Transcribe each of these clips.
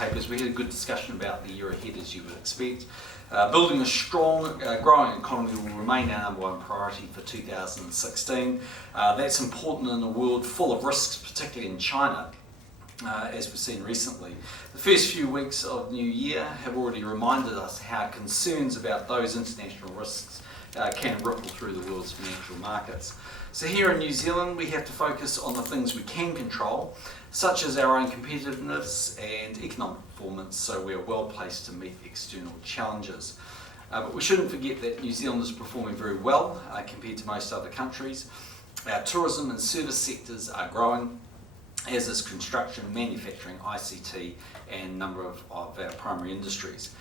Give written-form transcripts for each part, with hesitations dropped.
papers, we had a good discussion about the year ahead, as you would expect. Building a strong, growing economy will remain our number one priority for 2016. That's important in a world full of risks, particularly in China, as we've seen recently. The first few weeks of New Year have already reminded us how concerns about those international risks can ripple through the world's financial markets. So here in New Zealand, we have to focus on the things we can control, such as our own competitiveness and economic performance, so we're well placed to meet external challenges. But we shouldn't forget that New Zealand is performing very well compared to most other countries. Our tourism and service sectors are growing, as is construction, manufacturing, ICT, and a number of our primary industries.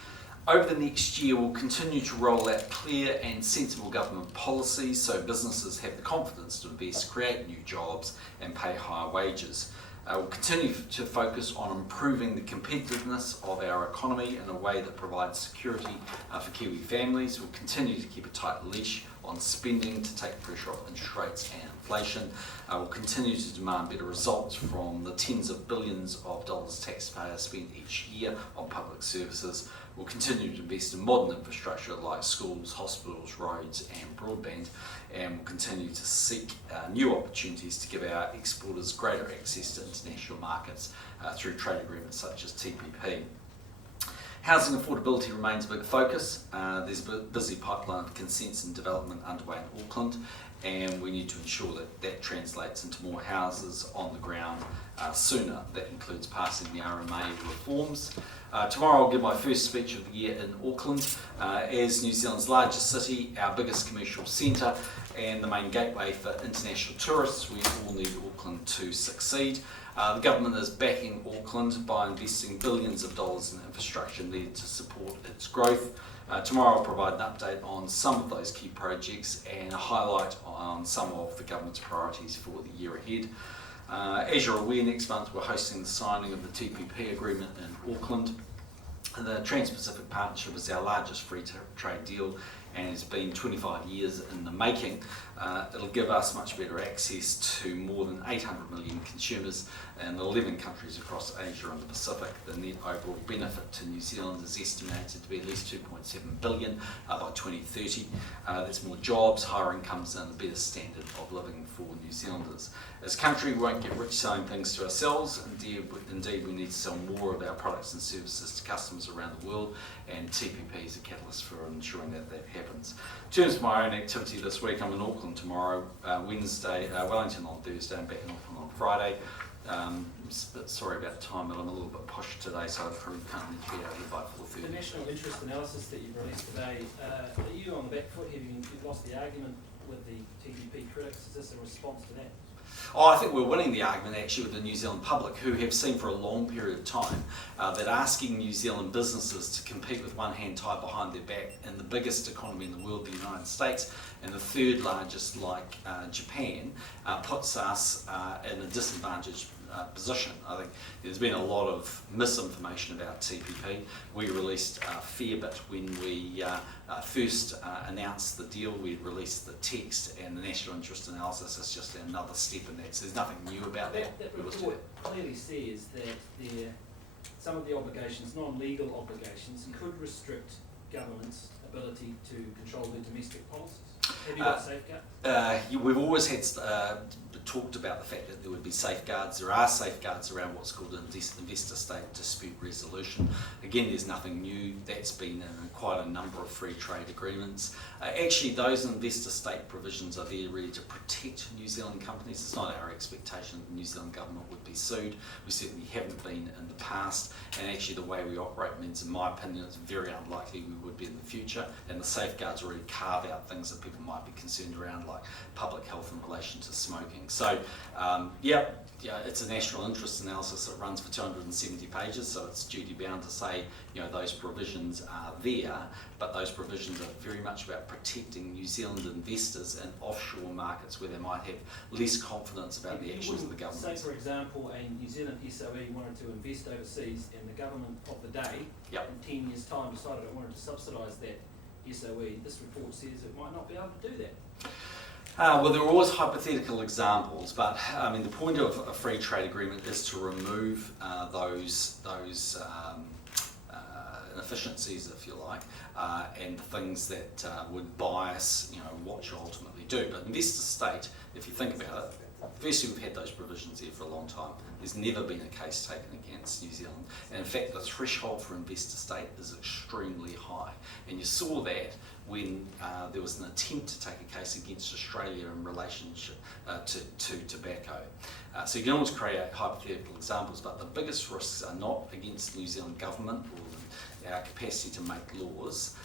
Over the next year, we'll continue to roll out clear and sensible government policies so businesses have the confidence to invest, create new jobs, and pay higher wages. We'll continue to focus on improving the competitiveness of our economy in a way that provides security for Kiwi families. We'll continue to keep a tight leash on spending to take pressure off interest rates and inflation. We'll continue to demand better results from the tens of billions of dollars taxpayers spend each year on public services. We'll continue to invest in modern infrastructure like schools, hospitals, roads and broadband, and we'll continue to seek new opportunities to give our exporters greater access to international markets through trade agreements such as TPP. Housing affordability remains a big focus. There's a busy pipeline of consents and development underway in Auckland, and we need to ensure that that translates into more houses on the ground sooner. That includes passing the RMA reforms. Tomorrow I'll give my first speech of the year in Auckland. As New Zealand's largest city, our biggest commercial centre and the main gateway for international tourists, we all need Auckland to succeed. The government is backing Auckland by investing billions of dollars in infrastructure needed to support its growth. Tomorrow I'll provide an update on some of those key projects and a highlight on some of the government's priorities for the year ahead. As you're aware, next month we're hosting the signing of the TPP agreement in Auckland. The Trans-Pacific Partnership is our largest free trade deal and has been 25 years in the making. It'll give us much better access to more than 800 million consumers in 11 countries across Asia and the Pacific. The net overall benefit to New Zealand is estimated to be at least 2.7 billion by 2030. That's more jobs, higher incomes and a better standard of living for New Zealanders. As a country, we won't get rich selling things to ourselves. Indeed, we need to sell more of our products and services to customers around the world, and TPP is a catalyst for ensuring that that happens. In terms of my own activity this week, I'm in Auckland tomorrow, Wednesday, Wellington on Thursday, and back in Auckland on Friday. I'm a bit sorry about the time, but I'm a little bit pushed today, so I probably can't need to be out here by 4:30. The national interest analysis that you've released today, are you on the back foot? You've lost the argument with the TPP critics. Is this a response to that? Oh, I think we're winning the argument actually with the New Zealand public, who have seen for a long period of time that asking New Zealand businesses to compete with one hand tied behind their back in the biggest economy in the world, the United States, and the third largest like Japan, puts us in a disadvantaged position. I think there's been a lot of misinformation about TPP. We released a fair bit when we first announced the deal. We released the text, and the national interest analysis is just another step in that. So there's nothing new about that. That report clearly says that some of the obligations, non-legal obligations, could restrict government's ability to control their domestic policies. Have you got safeguards? We've always had talked about the fact that there would be safeguards. There are safeguards around what's called investor-state dispute resolution. Again, there's nothing new. That's been in quite a number of free trade agreements. Actually, those investor-state provisions are there really to protect New Zealand companies. It's not our expectation that the New Zealand government would be sued. We certainly haven't been in the past, and actually the way we operate means, in my opinion, it's very unlikely we would be in the future, and the safeguards already carve out things that people might be concerned around, like public health in relation to smoking. So, it's a national interest analysis that runs for 270 pages, so it's duty bound to say, those provisions are there, but those provisions are very much about protecting New Zealand investors in offshore markets where they might have less confidence about the actions of the government. Say, for example, a New Zealand SOE wanted to invest overseas, and the government of the day, in 10 years' time, decided it wanted to subsidise that SOE. This report says it might not be able to do that. Well, there are always hypothetical examples, but I mean the point of a free trade agreement is to remove those inefficiencies, if you like, and the things that would bias, what you ultimately do. But investor state, if you think about it, firstly, we've had those provisions there for a long time. There's never been a case taken against New Zealand. And in fact, the threshold for investor state is extremely high. And you saw that when there was an attempt to take a case against Australia in relationship to tobacco. So you can always create hypothetical examples, but the biggest risks are not against the New Zealand government or our capacity to make laws.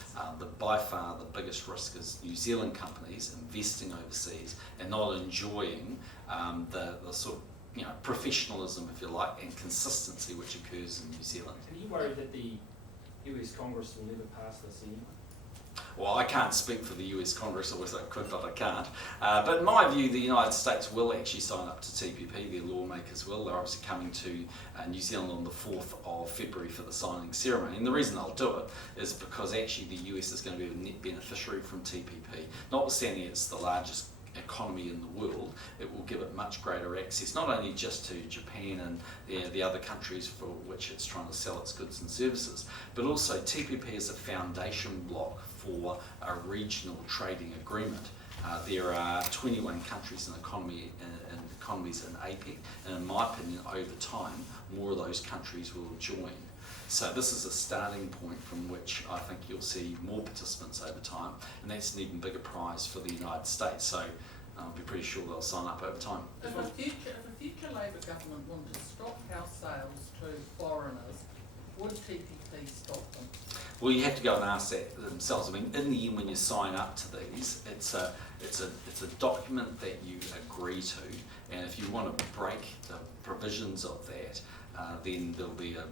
By far the biggest risk is New Zealand companies investing overseas and not enjoying the sort of professionalism, if you like, and consistency which occurs in New Zealand. Are you worried that the US Congress will never pass this anyway? Well, I can't speak for the US Congress, I wish I could, but I can't. But in my view, the United States will actually sign up to TPP, their lawmakers will. They're obviously coming to New Zealand on the 4th of February for the signing ceremony. And the reason they'll do it is because actually the US is going to be a net beneficiary from TPP. Notwithstanding it's the largest economy in the world, it will give it much greater access, not only just to Japan and the other countries for which it's trying to sell its goods and services, but also TPP is a foundation block for a regional trading agreement. There are 21 countries and economies in APEC, and in my opinion, over time, more of those countries will join. So this is a starting point from which I think you'll see more participants over time, and that's an even bigger prize for the United States. So I'll be pretty sure they'll sign up over time. If a future Labour government wanted to stop house sales to foreigners, would TPP stop them? Well, you have to go and ask that themselves. I mean, in the end, when you sign up to these, it's a document that you agree to, and if you want to break the provisions of that, then there'll be a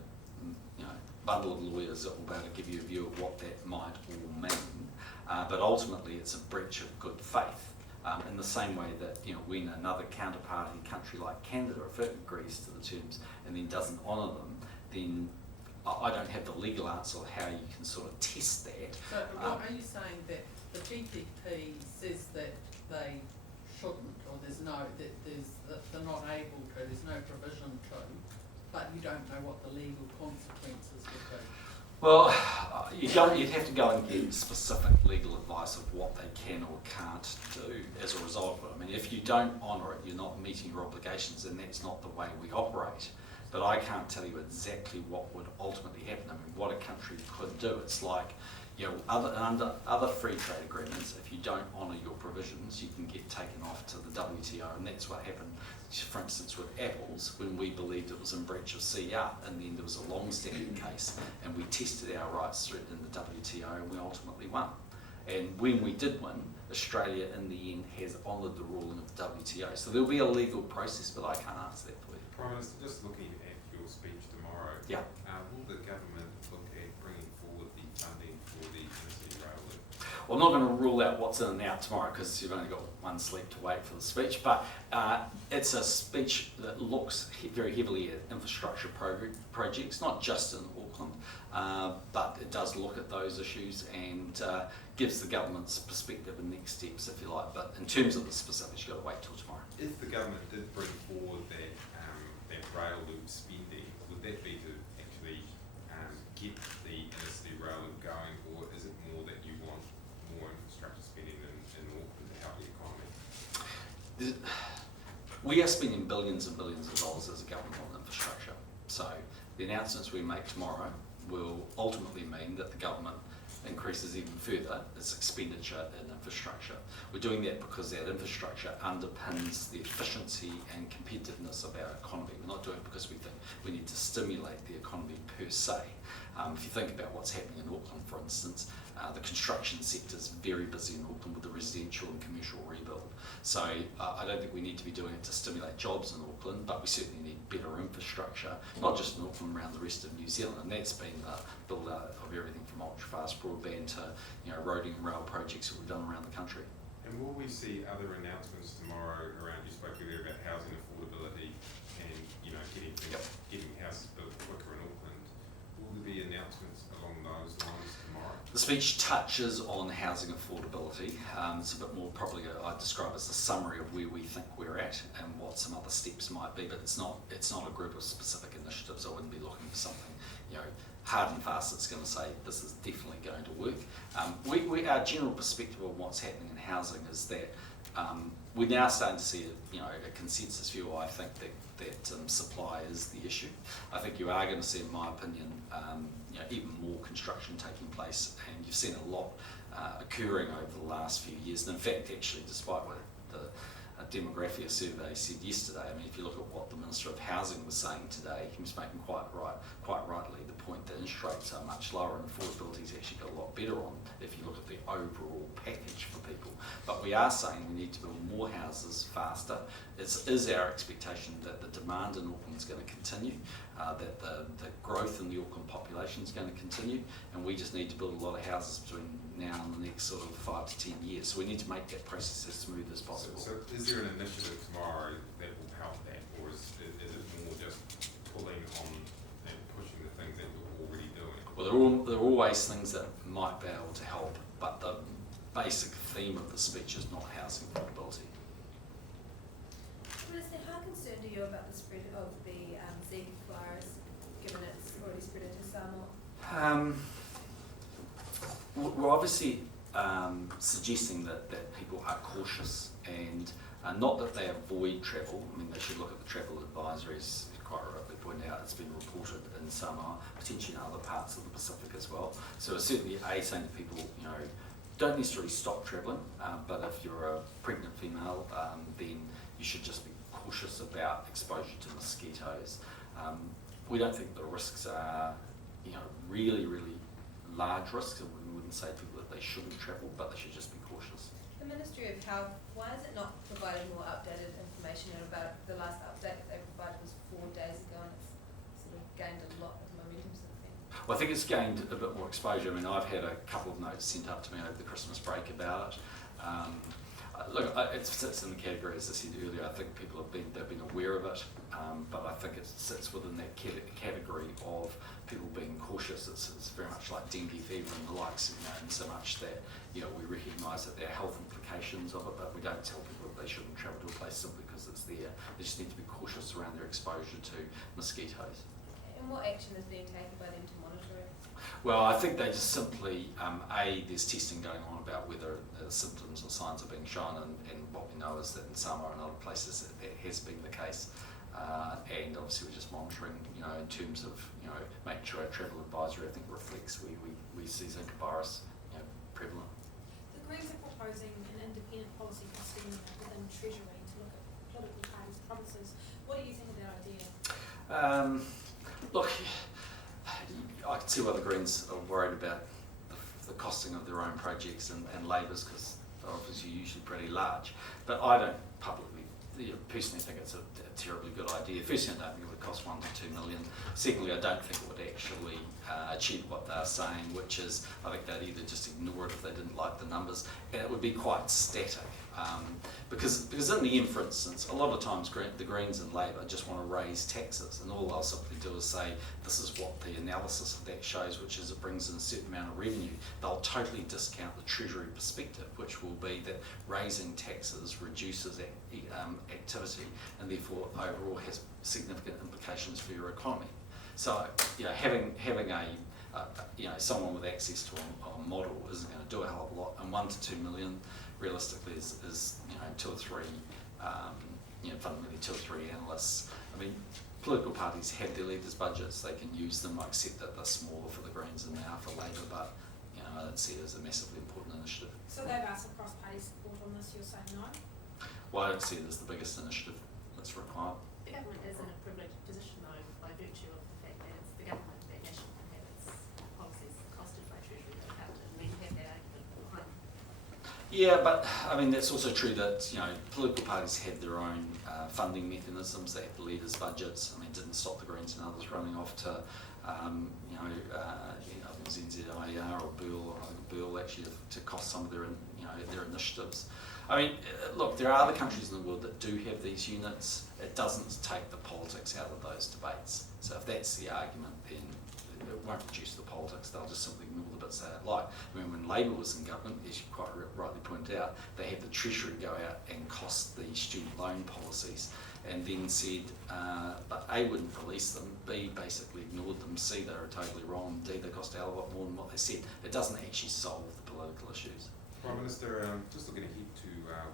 bundle of lawyers that will be able to give you a view of what that might all mean. But ultimately, it's a breach of good faith. In the same way that when another counterparty country like Canada, if it agrees to the terms and then doesn't honour them, then I don't have the legal answer of how you can sort of test that. So what are you saying, that the TPP says that they shouldn't, or they're not able to, there's no provision to, but you don't know what the legal consequences would be? Well, you'd have to go and get specific legal advice of what they can or can't do as a result of it. I mean, if you don't honour it, you're not meeting your obligations, and that's not the way we operate. But I can't tell you exactly what would ultimately happen. I mean, what a country could do. It's like, under other free trade agreements, if you don't honour your provisions, you can get taken off to the WTO, and that's what happened, for instance, with apples, when we believed it was in breach of CR, and then there was a long-standing case, and we tested our rights through it in the WTO, and we ultimately won. And when we did win, Australia, in the end, has honoured the ruling of the WTO. So there'll be a legal process, but I can't answer that for you. Prime Minister, just looking at your speech tomorrow, Yeah. Will the government look at bringing forward the funding for the inner-city rail loop? Well, I'm not going to rule out what's in and out tomorrow because you've only got one sleep to wait for the speech, but it's a speech that looks very heavily at infrastructure projects, not just in Auckland, but it does look at those issues and gives the government's perspective and next steps, if you like. But in terms of the specifics, you've got to wait till tomorrow. If the government did bring forward that rail loop spending, would that be to actually get the inner-city rail loop going, or is it more that you want more infrastructure spending in Auckland to help the economy? We are spending billions and billions of dollars as a government on infrastructure. So the announcements we make tomorrow will ultimately mean that the government increases even further its expenditure in infrastructure. We're doing that because that infrastructure underpins the efficiency and competitiveness of our economy. We're not doing it because we think we need to stimulate the economy per se. If you think about what's happening in Auckland, for instance, the construction sector is very busy in Auckland with the residential and commercial rebuild. So I don't think we need to be doing it to stimulate jobs in Auckland, but we certainly need better infrastructure, not just in Auckland, around the rest of New Zealand. And that's been the build out of everything from ultra-fast broadband to roading and rail projects that we've done around the country. And will we see other announcements tomorrow around, you spoke earlier about housing affordability and getting houses built quicker in Auckland. Will there be announcements along those lines tomorrow? The speech touches on housing affordability. It's a bit more probably I'd describe as a summary of where we think we're at and what some other steps might be, but it's not a group of specific initiatives. I wouldn't be looking for something, hard and fast that's going to say this is definitely going to work. Our general perspective on what's happening in housing is that we're now starting to see a consensus view, I think, that supply is the issue. I think you are going to see, in my opinion, even more construction taking place, and you've seen a lot occurring over the last few years. And in fact, actually, despite what the demographic survey said yesterday, I mean, if you look at what the Minister of Housing was saying today, he was making quite rightly the point that interest rates are much lower and affordability is actually got a lot better on if you look at the overall package for people. But we are saying we need to build more houses faster. It is our expectation that the demand in Auckland is going to continue, that the growth in the Auckland population is going to continue, and we just need to build a lot of houses between now and the next sort of 5 to 10 years. So we need to make that process as smooth as possible. So is there an initiative tomorrow that will help that, or is it more just pulling on and pushing the things that you're already doing? Well, there are always things that might be able to help, but the basic theme of the speech is not housing affordability. Minister, how concerned are you about the spread of the Zeka virus, given it's already spread into Samoa? We're obviously suggesting that people are cautious and not that they avoid travel. I mean, they should look at the travel advisories. Quite rightly pointed out, it's been reported in Samoa, potentially in other parts of the Pacific as well. So it's certainly saying to people, don't necessarily stop travelling, but if you're a pregnant female, then you should just be cautious about exposure to mosquitoes. We don't think the risks are, really large risks, and we wouldn't say to people that they shouldn't travel, but they should just be cautious. The Ministry of Health, why is it not providing more updated information? And about the last update that they provided was 4 days ago, and it's sort of gained a lot of momentum since then. Well, I think it's gained a bit more exposure. I mean, I've had a couple of notes sent up to me over the Christmas break about it. Look, it sits in the category, as I said earlier. I think people they've been aware of it, but I think it sits within that category of people being cautious. It's very much like dengue fever and the likes, in so much that we recognise that there are health implications of it, but we don't tell people that they shouldn't travel to a place simply because it's there. They just need to be cautious around their exposure to mosquitoes. Okay. And what action is being taken by them to monitor it? Well, I think they just simply, there's testing going on about whether symptoms or signs are being shown, and what we know is that in Samoa and other places that has been the case. And obviously we're just monitoring, in terms of, making sure our travel advisory, I think, reflects we see Zeka virus, prevalent. The Greens are proposing an independent policy costing within Treasury to look at political parties' promises. What do you think of that idea? Look, I can see why the Greens are worried about the costing of their own projects and Labour's, because they're obviously usually pretty large. But I don't personally think it's a terribly good idea. Firstly, I don't think it would cost 1 to 2 million. Secondly, I don't think it would actually achieve what they're saying, which is I think they'd either just ignore it if they didn't like the numbers, and it would be quite static. Because in the end, for instance, a lot of times the Greens and Labour just want to raise taxes, and all they'll simply do is say, this is what the analysis of that shows, which is it brings in a certain amount of revenue. They'll totally discount the Treasury perspective, which will be that raising taxes reduces activity and therefore overall has significant implications for your economy. So, having a someone with access to a model isn't going to do a hell of a lot, and 1 to 2 million realistically is 2 or 3, fundamentally 2 or 3 analysts. I mean, political parties have their leaders' budgets; they can use them. I accept that they're smaller for the Greens than they are for Labour, but I don't see it as a massively important initiative. So they've asked for cross-party support on this, you're saying no? Well, I don't see it as the biggest initiative that's required. The government is in a privileged position, though, by virtue of the fact that it's the government that nationally can have its policies costed by Treasury that have to we have that argument behind. Yeah, but I mean that's also true that political parties have their own funding mechanisms. They have the leaders' budgets. I mean, it didn't stop the Greens and others running off to I think it was NZIER or Bull actually to cost some of their initiatives. I mean, look, there are other countries in the world that do have these units. It doesn't take the politics out of those debates. So if that's the argument, then won't reduce the politics, they'll just simply ignore the bits they don't like. I mean, when Labour was in government, as you quite rightly pointed out, they had the Treasury go out and cost the student loan policies, and then said, but A, wouldn't release them, B, basically ignored them, C, they were totally wrong, D, they cost a hell of a lot more than what they said. It doesn't actually solve the political issues. Prime Minister, just looking ahead to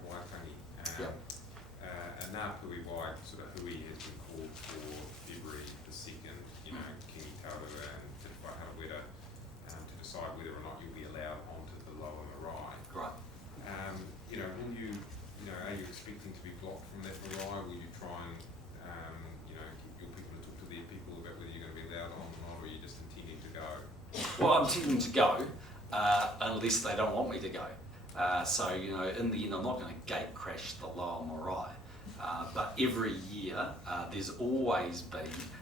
Waitangi, Yeah. and now Hui Wai, sort of Hui has been called for February the 2nd, you know, Kingi Taurua and Te Whakawera, to decide whether or not you'll be allowed onto the lower marae. Right. You know, will you, are you expecting to be blocked from that marae? Will you try and, get your people to talk to their people about whether you're going to be allowed on or not, or are you just intending to go? Well, I'm intending to go, unless they don't want me to go. So, in the end, I'm not going to gate crash the lower marae. But every year, there's always been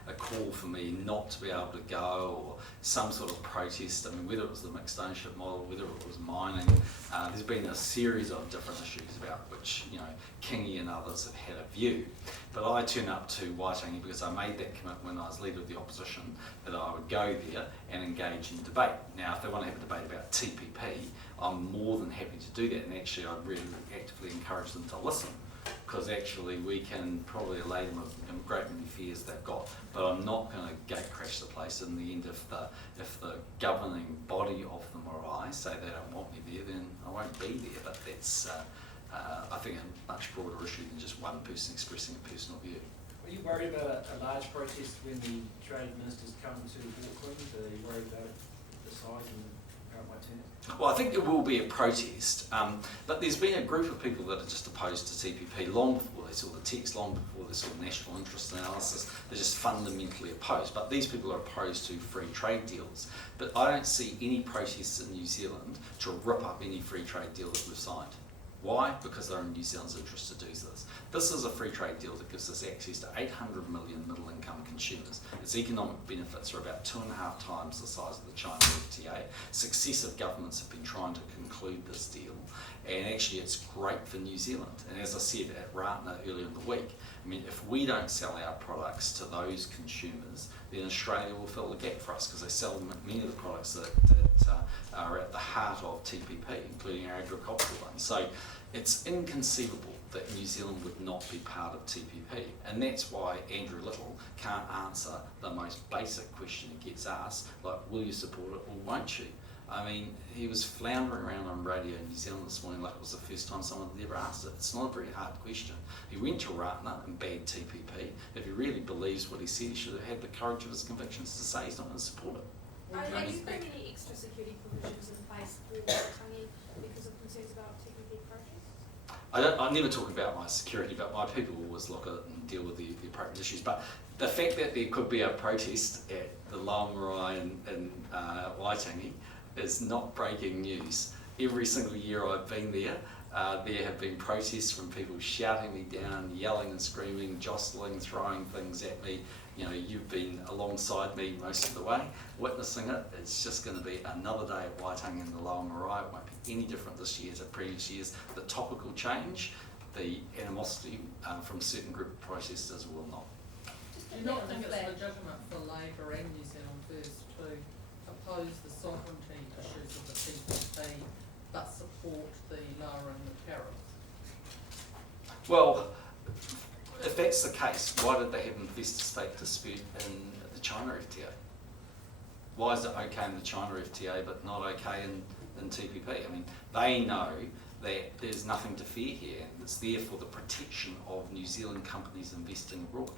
a call for me not to be able to go, or some sort of protest. I mean, whether it was the mixed ownership model, whether it was mining, there's been a series of different issues about which, Kingi and others have had a view. But I turned up to Waitangi because I made that commitment when I was leader of the opposition that I would go there and engage in debate. Now, if they want to have a debate about TPP, I'm more than happy to do that, and actually I'd really actively encourage them to listen, because actually we can probably allay them of a great many fears they've got, but I'm not going to gate crash the place. In the end, if the governing body of the marae say they don't want me there, then I won't be there. But that's, I think, a much broader issue than just one person expressing a personal view. Are you worried about a large protest when the trade ministers come to Auckland? Are you worried about the size and how it might turn out? Well, I think there will be a protest, but there's been a group of people that are just opposed to TPP long before they saw the text, long before they saw national interest analysis. They're just fundamentally opposed. But these people are opposed to free trade deals. But I don't see any protests in New Zealand to rip up any free trade deal that we've signed. Why? Because they're in New Zealand's interest to do this. This is a free trade deal that gives us access to 800 million middle income consumers. Its economic benefits are about 2.5 times the size of the China FTA. Successive governments have been trying to conclude this deal, and actually it's great for New Zealand. And as I said at Ratna earlier in the week, I mean, if we don't sell our products to those consumers, then Australia will fill the gap for us, because they sell many of the products that are at the heart of TPP, including our agricultural ones. So it's inconceivable that New Zealand would not be part of TPP, and that's why Andrew Little can't answer the most basic question he gets asked, like, will you support it or won't you? I mean, he was floundering around on radio in New Zealand this morning like it was the first time someone had ever asked it. It's not a very hard question. He went to Ratna and bagged TPP. If he really believes what he said, he should have had the courage of his convictions to say he's not going to support it. Are you putting any extra security provisions in place for Waitangi because of concerns about TPP protests? I never talk about my security, but my people always look at it and deal with the appropriate issues. But the fact that there could be a protest at the Lower Marae in Waitangi is not breaking news. Every single year I've been there, there have been protests from people shouting me down, yelling and screaming, jostling, throwing things at me. You've been alongside me most of the way, witnessing it. It's just going to be another day at Waitangi in the Lower Marae. It won't be any different this year to previous years. The topical change, the animosity from a certain group of protesters will not. Do you not think it's legitimate for Labour and New Zealand First to oppose the sovereignty issues of the TPP but support the lowering the tariffs? Well, if that's the case, why did they have investor-state dispute in the China FTA? Why is it okay in the China FTA but not okay in TPP? I mean, they know that there's nothing to fear here, and it's there for the protection of New Zealand companies investing abroad.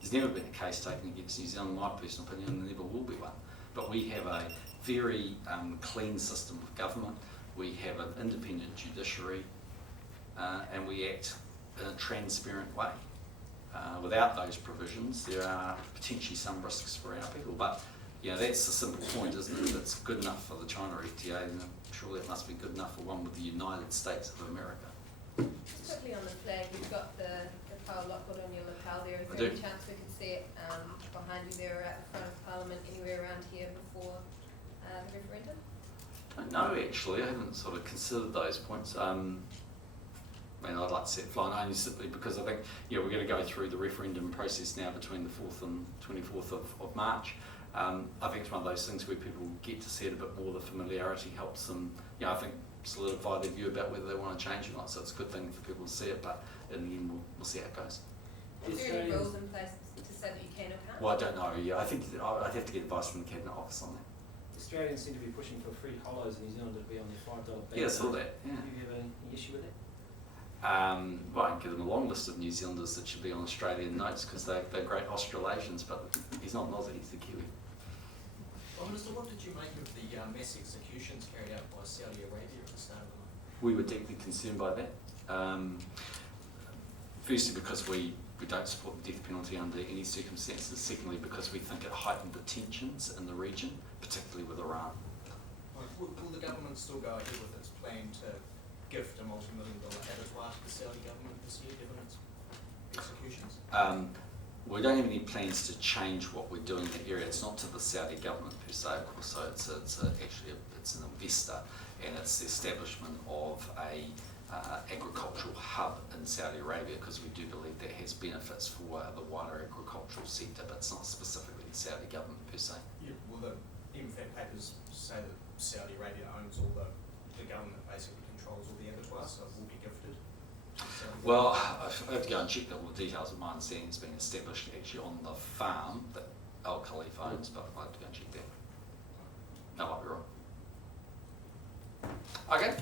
There's never been a case taken against New Zealand, in my personal opinion, and there never will be one. But we have a very clean system of government. We have an independent judiciary, and we act in a transparent way. Without those provisions, there are potentially some risks for our people. But that's the simple point, isn't it? If it's good enough for the China FTA, then surely it must be good enough for one with the United States of America. Just quickly on the flag, you've got the Pau Lockwood on your lapel there. Is I there do. any chance we could see it behind you there or at the front of Parliament, anywhere around here before the referendum? I don't know, actually. I haven't sort of considered those points. I'd like to see it flying, only simply because I think we're going to go through the referendum process now between the 4th and 24th of March. I think it's one of those things where people get to see it a bit more. The familiarity helps them, I think, solidify their view about whether they want to change or not. So it's a good thing for people to see it, but in the end, we'll see how it goes. Is there any rules in place to say that you can or can't? Well, I don't know. Yeah, I think I'd have to get advice from the Cabinet Office on that. Australians seem to be pushing for free hollows in New Zealand to be on their $5 ban. Yeah, I saw that. Yeah. Do you have any issue with that? Well, I can give them a long list of New Zealanders that should be on Australian notes because they're great Australasians, but he's not an Aussie, he's a Kiwi. Well, Minister, what did you make of the mass executions carried out by Saudi Arabia at the start of the night? We were deeply concerned by that. Firstly, because we don't support the death penalty under any circumstances. Secondly, because we think it heightened the tensions in the region, particularly with Iran. Will the government still go ahead with its plan to gift a multi-million-dollar abattoir to the Saudi government this year, given its executions? We don't have any plans to change what we're doing in the area. It's not to the Saudi government per se, of course. So it's an investor, and it's the establishment of a agricultural hub in Saudi Arabia, because we do believe that has benefits for the wider agricultural sector, but it's not specifically the Saudi government per se. Yeah. Will the MFAT papers say that Saudi Arabia owns all the government basically controls all the abattoirs, so it will be gifted to the Saudi Well, I have to go and check all the details of my understanding. It's been established actually on the farm that Al Khalif owns, but I'll have to go and check that. No, I might be wrong. Okay.